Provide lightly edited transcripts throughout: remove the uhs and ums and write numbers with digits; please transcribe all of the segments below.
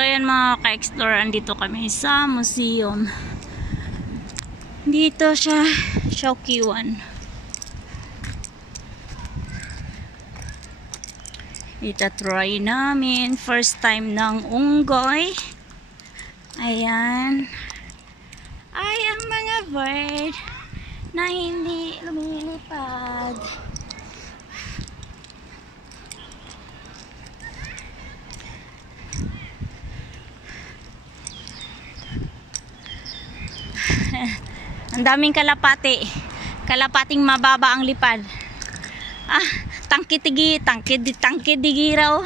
So ayan mga ka-explore, andito kami sa museum. Dito siya, Shaukiwan. Itatry namin. First time ng unggoy. Ayan. Ay, ang mga bird na hindi lumilipad. Ang daming kalapati. Kalapating mababa ang lipad. Ah, tangke digi raw.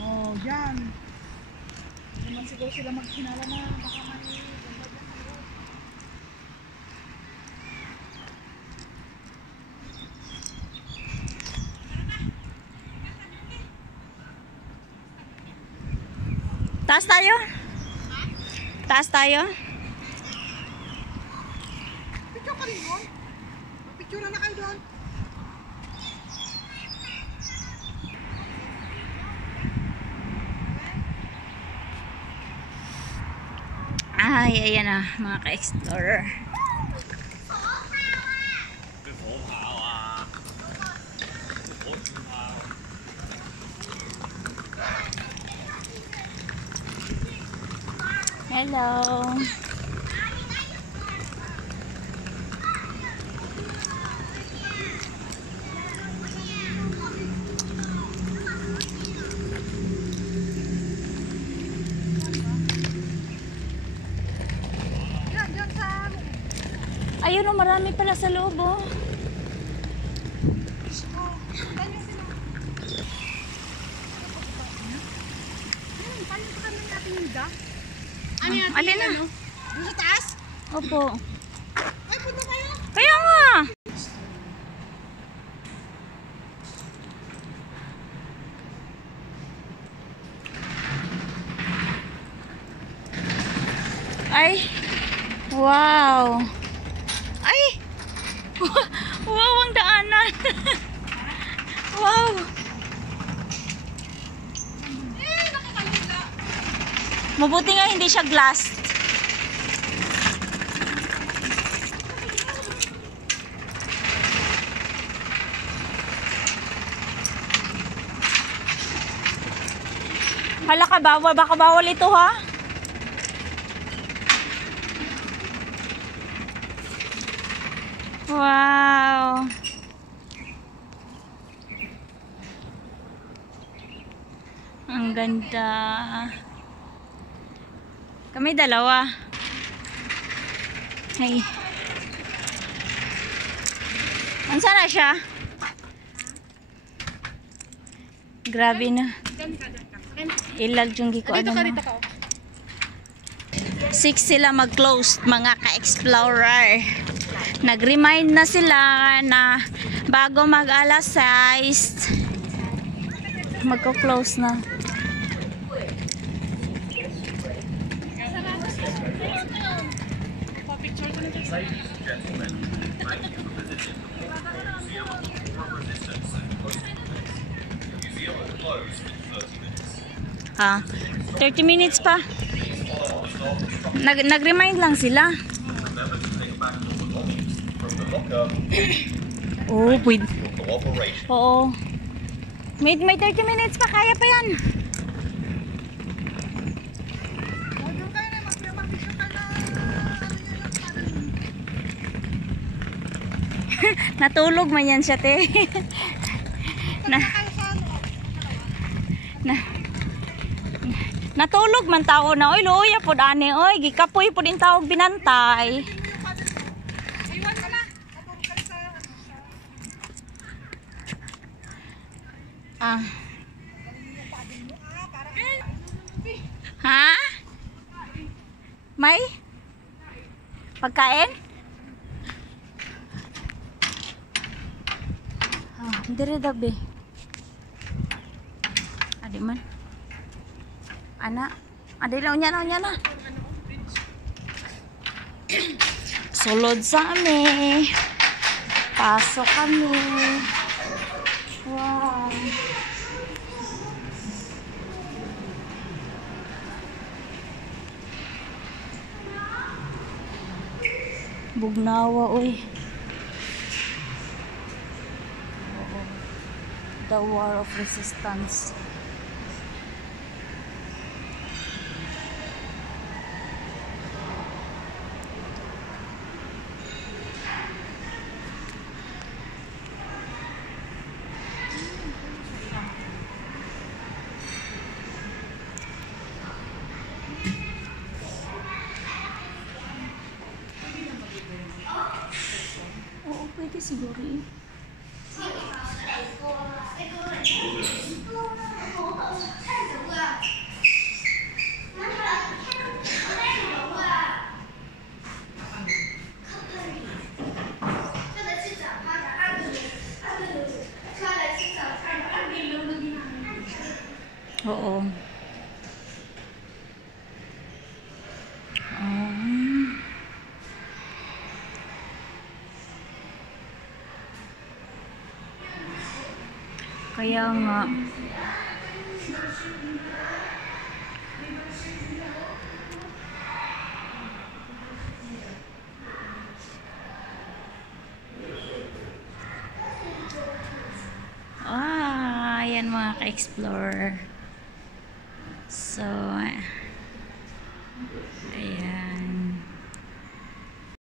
Oh, yan. Naman siguro sila magkinala na baka may ganda dyan. Taas tayo? Taas tayo? Picture ka rin doon? Picture na kayo doon? Ay, ayan na mga ka-explorer. Hello. Ayun o, marami pala sa loob o. Alin na? Doon sa taas? Opo. Ay, punta kayo? Kaya nga. Ay. Wow. Ay. Wow, ang daanan. Wow. Nakakalinda. Mabuti nga hindi siya glass. Hala ka, bawal. Baka bawal ito ha. Wow. Ang ganda. Kami dalawa. Hey. Ansa na siya? Grabe na. Ilag yung giko. Dito ka, Ano dito ka. 6 sila mag-close, mga ka-explorer. Nag-remind na sila na bago mag-alas 6 magko-close na. Ah, 30 minutes pa. Nag-remind lang sila. Oh, pwede. Oo. May 30 minutes pa, kaya pa yan. Natulog man yan siya, te. Natulog man tao na. Oy, luya po dani. Oy, gikapoy po din tawag binantay. Iwan ka na. Matulog ka sa... Ah. Ha? May? Pagkain? Dire dabi. Adi man. Ana. Adi lang unya na. Sulod sa amin. Pasok kami. Wow. Bugnawa, uy. Oo. The War of Resistance. Oo, pwede siguro eh. Oo. Kaya nga. Ayan mga ka-explorer. So, ayan.